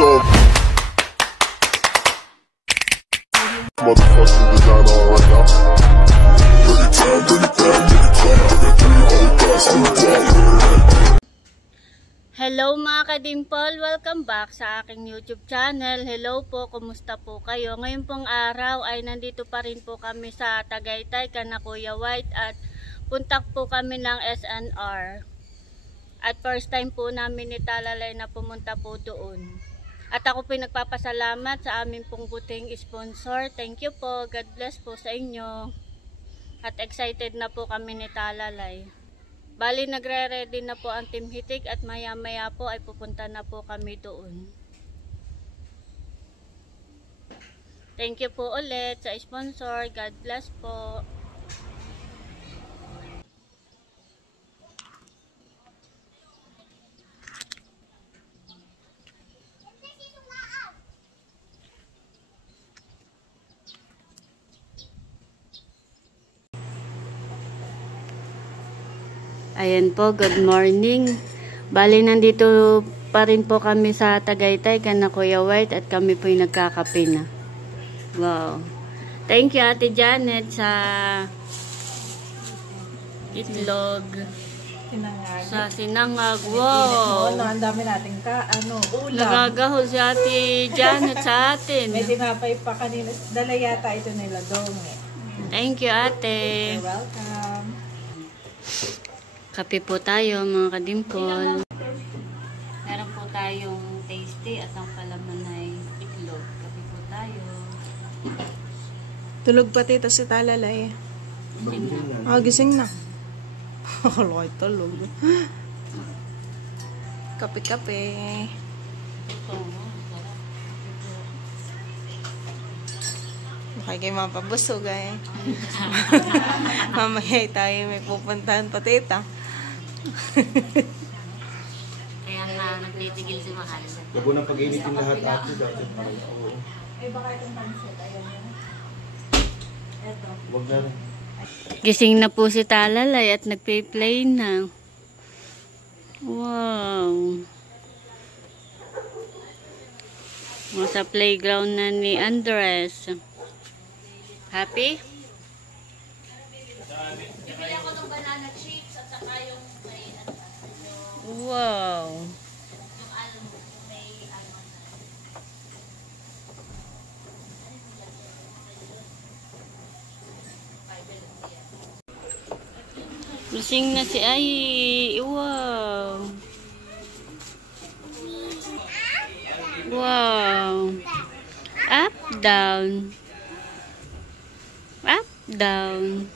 So motherfucking designer right now. Hello mga ka-dimple, welcome back sa aking YouTube channel. Hello po, kumusta po kayo? Ngayon pong araw ay nandito pa rin po kami sa Tagaytay, kana Kuya White, at puntak po kami ng SNR. At first time po namin ni Talalay na pumunta po doon. At ako po nagpapasalamat sa aming pong buting sponsor. Thank you po, God bless po sa inyo. At excited na po kami ni Talalay. Bali, nagre-ready na po ang Team Hitik at maya-maya po ay pupunta na po kami doon. Thank you po ulit sa sponsor. God bless po. Ayan po, good morning. Bali, nandito pa rin po kami sa Tagaytay, kana Kuya White, at kami po yung nagkakape na. Wow. Thank you, Ate Janet, sa itlog. Sinangag. Sa sinangag. Wow. Ang dami natin ulam. Nagagahol si Ate Janet sa atin. May tinapay pa kanina. Dala yata ito nila dong. Thank you, Ate. You're welcome. Kape po tayo, mga ka-dimple. Meron po tayong tasty at ang palaman ay itlog. Kape po tayo. Tulog pa tita si Talalay. Gising na. Akala ko tulog. Kape-kape. Okay kayo mapabusog eh. Mamaya tayo may pupuntahan pa tita. Kaya nga nagtitigil si Mahal. Gabo ng pag-initin lahat ate dati. Oo. Baka itong pansit. Ayan yan. Ito. Wag na rin. Gising na po si Talalay at nagpe-play na. Wow. Sa playground na ni Andres. Happy? Bibili ako ng banana chips at saka yung may wow. Yung almond, may almond na. Gising na si Ay. Wow. Wow. Up, down. Up, down.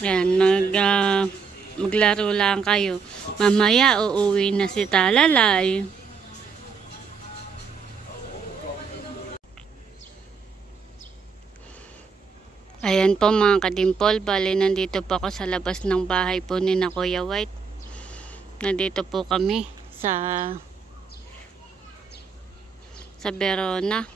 Yan, maglaro lang kayo. Mamaya uuwi na si Talalay. Ayan po mga ka-dimple, bali nandito po ako sa labas ng bahay po ni na Kuya White. Nandito po kami sa Verona.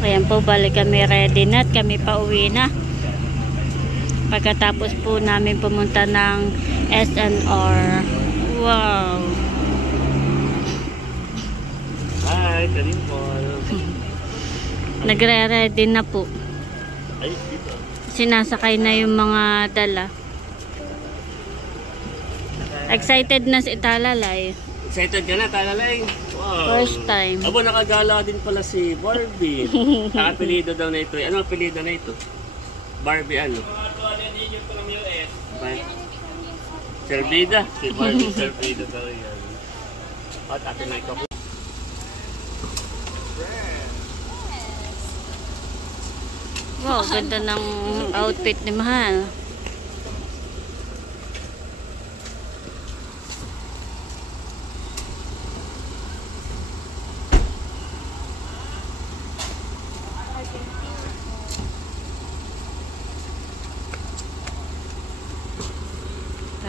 Ayan po, bali kami ready na at kami pa uwi na. Pagkatapos po namin pumunta ng SNR. Wow. Hi, ka-dimple. Nagre-ready na po. Ay, dito. Sinasakay na yung mga dala. Excited na si Talalay. Excited ka na, Talalay? Wow. First time. Abo, nakagala din pala si Barbie. Nakapilido daw na ito. Ano ang apelido na ito? Barbie ano? Servida. Si Barbie Servida daw yan. At atin na ikaw. Wow, ganda ng outfit ni Mahal.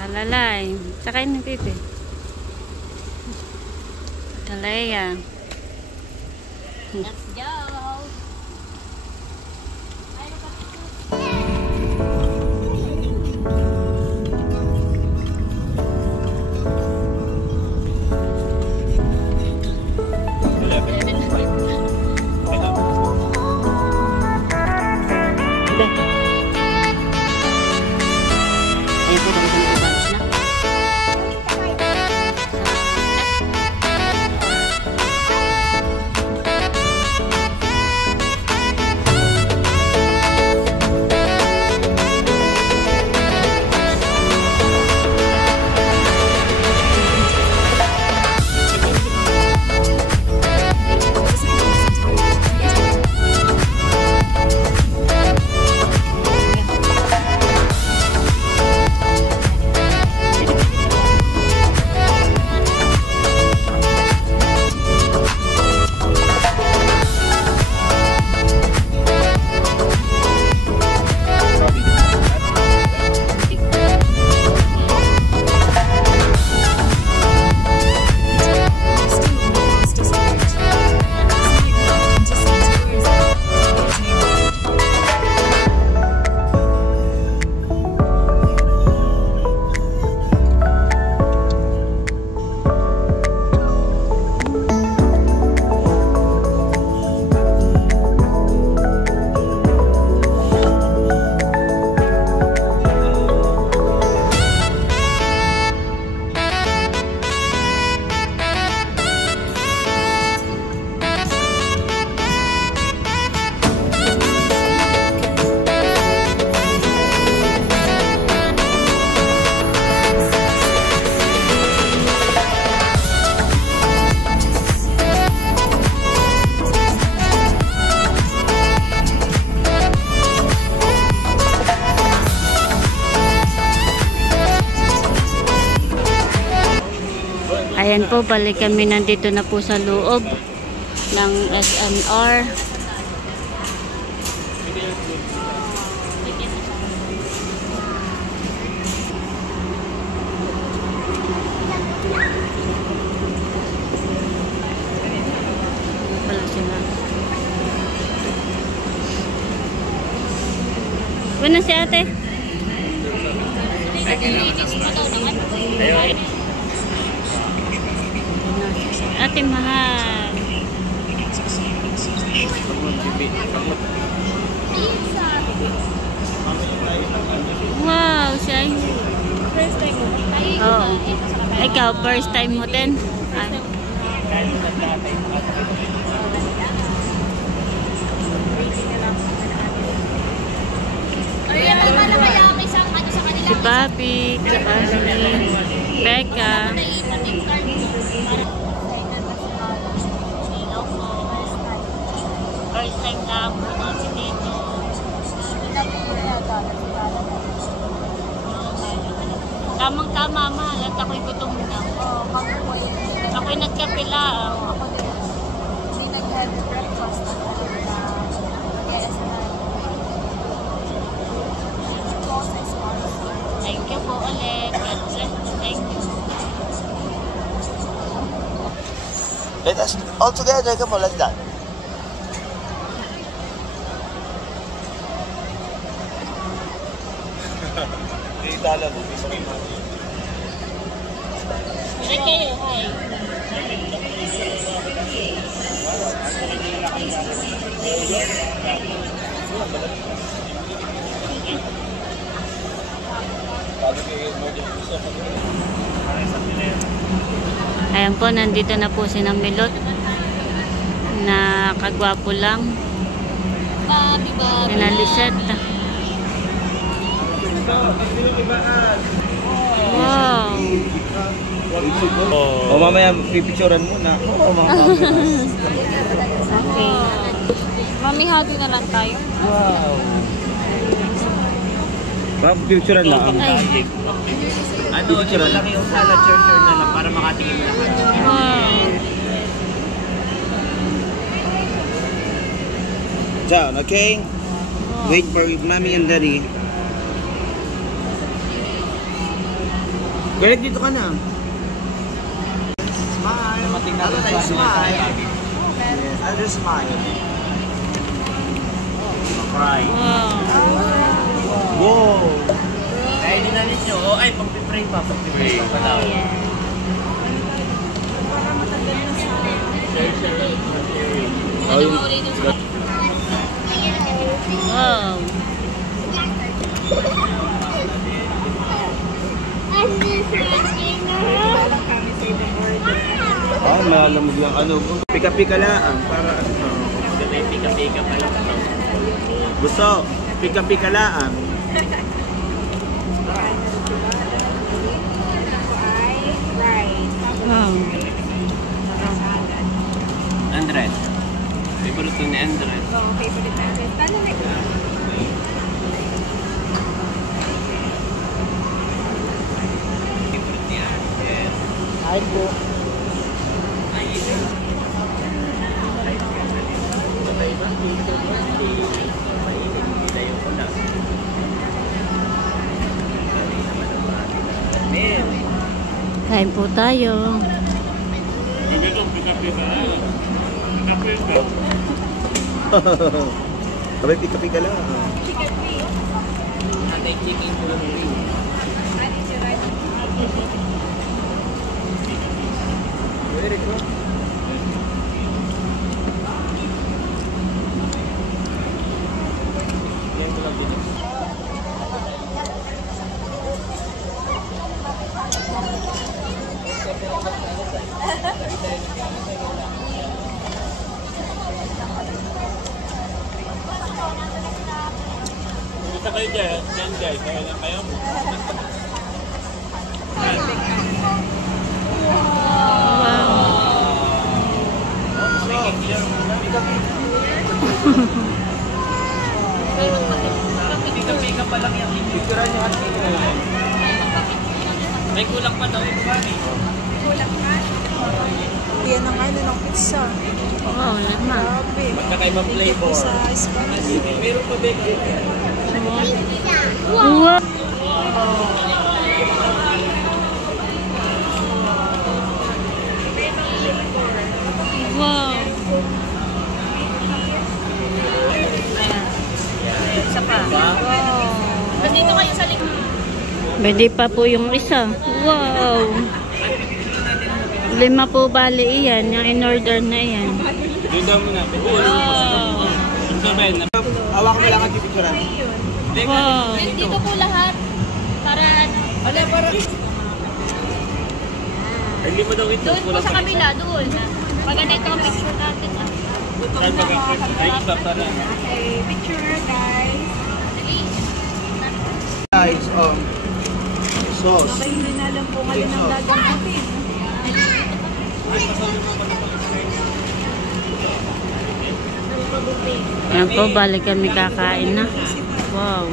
Talalay. Sakay na, Pipi. Talaya. Let's go! Ayan po, balik kami, nandito na po sa loob ng SNR. Wala sila. Wala si ate. Ayun. Ate mahal. Wow, siya. First time mo? Oo. Ikaw, first time mo din? Ay, tama na kaya ang isang ano sa kanila. Si Bobby, saka si Becca. First time na ako namin dito. Tamang-tama, mahal. At ako'y gutom na. Ako'y nagkapila. Ako din. Hindi nag-have breakfast. Yes, Thank you po ulit. God bless. Thank you. Let us all together. Come on, let's dance. Hi kayo, hi. Ayan po, nandito na po si Namilot na kagwapo lang. Sina Lisette. Wow. Oh, mamaya pipicturean muna. Oh, mga Okay. Mami, hagi na lang tayo. wow. Ma'am, pipicturean lang. Ay. Ano, malaki yung salad, share na lang para makatingin mo lahat. Wow. Down, okay? Wait for mommy and daddy. Galit dito ka na. Smile. Ano na yung smile? Yes, ano smile? Fry. Wow! Ay, hindi namin nyo. Oh, ay, pag-pray pa. Pag-pray pa pala. Para matagal na sa... Wow. Parang kami sa ibang order. Oh, malalamog lang ano. Pika-pika lang. Para ano. May pika-pika pa lang ito. Gusto, pika-pika lang. Wow. Andres. Favorite to ni Andres. Oo, favorite natin. Paano na Favorite niya. Yes. Ay po. Kain po tayo. Sabay pika-pika lang. Atay chicken po lang rin. Very good. Gusto kayo dyan? Dyan guys. Kaya lang kayo. Pika-pika pa lang yung picture niya. May kulang pa daw yung bani. Yan ang ano ng pizza. Wow, lama. Grabe. Magkakaibang flavor. Sa spicy. Meron pa bacon. Wow. Wow. Isa pa. Nandito kayo sa likod. Pwede pa po yung isa. Wow. 5 po bali iyan. Yung in-order na iyan. Doon daw muna. Wow. Awak mo lang ang pipicturean. Wow. Dito po lahat. Para Ay, hindi mo daw ito. doon po sa kabila, doon. Maganda ito ang picture natin. Ay, iba para. Okay, picture guys. Guys, sauce. Okay, hindi na alam po ngayon ang gagamitin. Yan po, balik kami kakain na. Wow.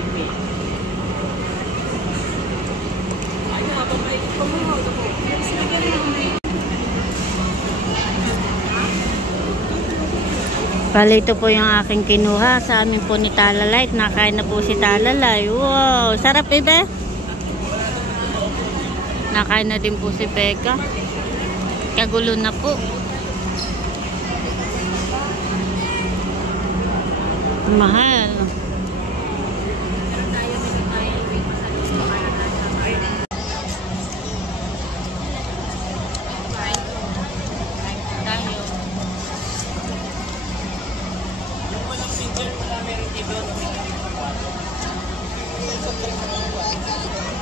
Bali, ito po yung aking kinuha sa amin po ni Talalay. Nakain na po si Talalay. Wow, sarap ibe. Nakain na din po si Becca. Kagulo na po. Mahal.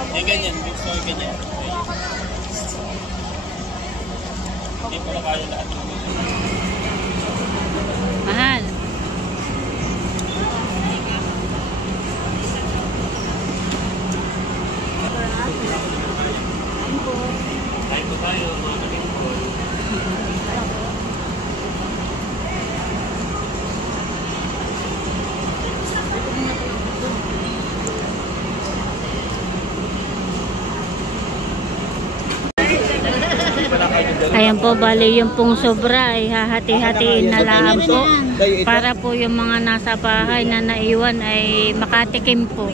Hindi ganyan. Gusto ko ganyan. Hindi ko na kaya lahat. Mahal. Kain po tayo, mga kapitbahay. Ayan po, bali yung pong sobra ay hahati-hatiin na lang po para po yung mga nasa bahay na naiwan ay makatikim po.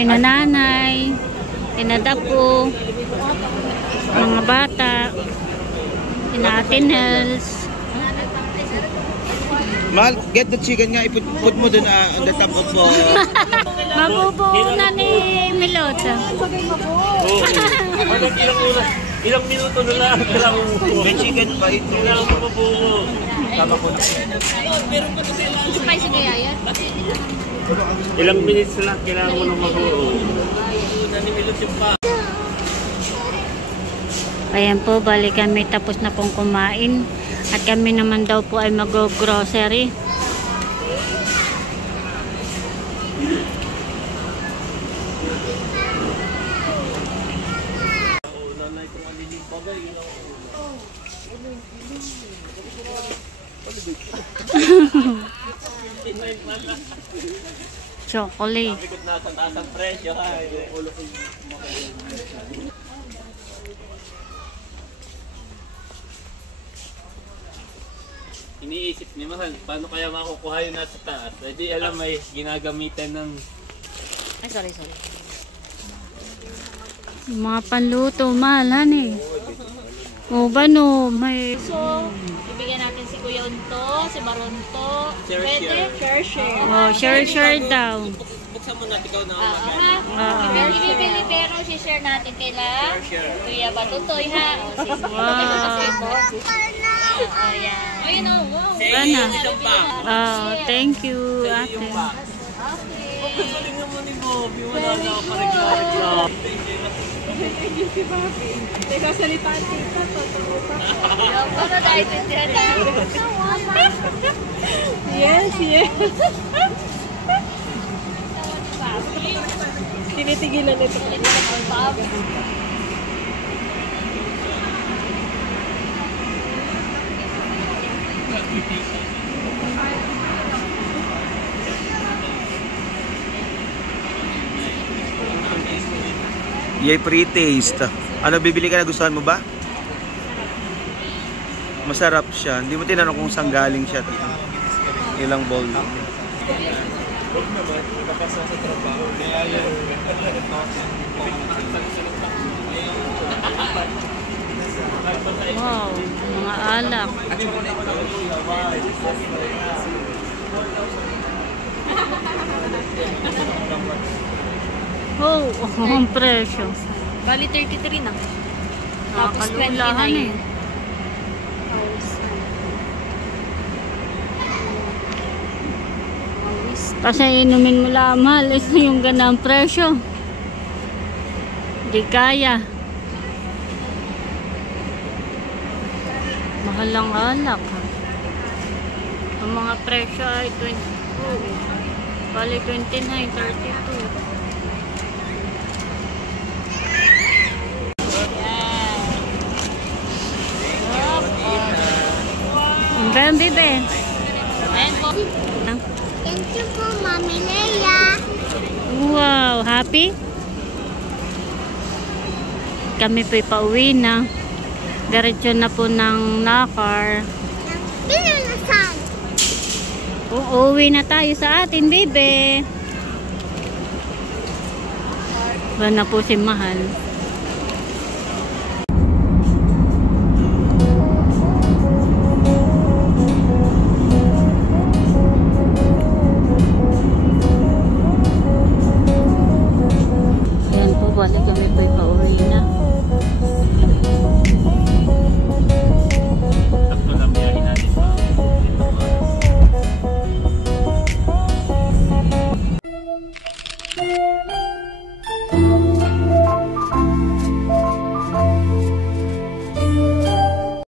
Yung nanay, Inadapo. Mga bata. Ina-Ate Nels. Mahal, get the chicken nga, put mo dun on the top of Mabubuo na ni Milot. Oo. Ilang minuto na lang. may chicken pa ito. Kailangan mo mabuo. Spicy kaya yan? Ilang minutes na lang kailangan mo na mabuo. Ayan po, bali kami tapos na pong kumain. At kami naman daw po ay mag-grocery. Chocolate. Ikot na sa taas ang presyo. Iniisip ni Mahal, paano kaya makukuha yun nasa taas? Hindi alam, may ginagamitan ng... Ay, sorry. Mga panluto, mahalan eh. O ba no, may... So, ibigyan natin si Kuya Unto, si Baronto. Share. Oh, share daw. Buksan mo natin, ikaw na ako Pero ibibili pero si-share natin kila Kuya Batutoy ha. O, si Oh, yan. Ayun o, wow. Gana. Oh, thank you, ate. Galing naman ni Bobby, wala na ako paregla. Para dahil tindihan na. Yes. Tinitigilan ito. Yay, pre-taste. Ano, bibili ka na, gustuhan mo ba? Masarap siya. Hindi mo tinanong kung saan galing siya. Ilang bowl. Wow, mga alak. Oh, ang presyo. Bali 33 na. Tapos Nakakalulahan 29. eh. Kasi inumin mo lang, mahal. Ito yung ganang presyo. Di kaya. Mahal ang alak. Ha? Ang mga presyo ay 22. Bali 29, 32. Ang ganda, bebe. Ayan po. Thank you po, Mami Leia. Wow, happy? Kami po'y pauwi na. Diretso na po ng Nakar. Uuwi na tayo sa atin, bebe. Ba na po si Mahal.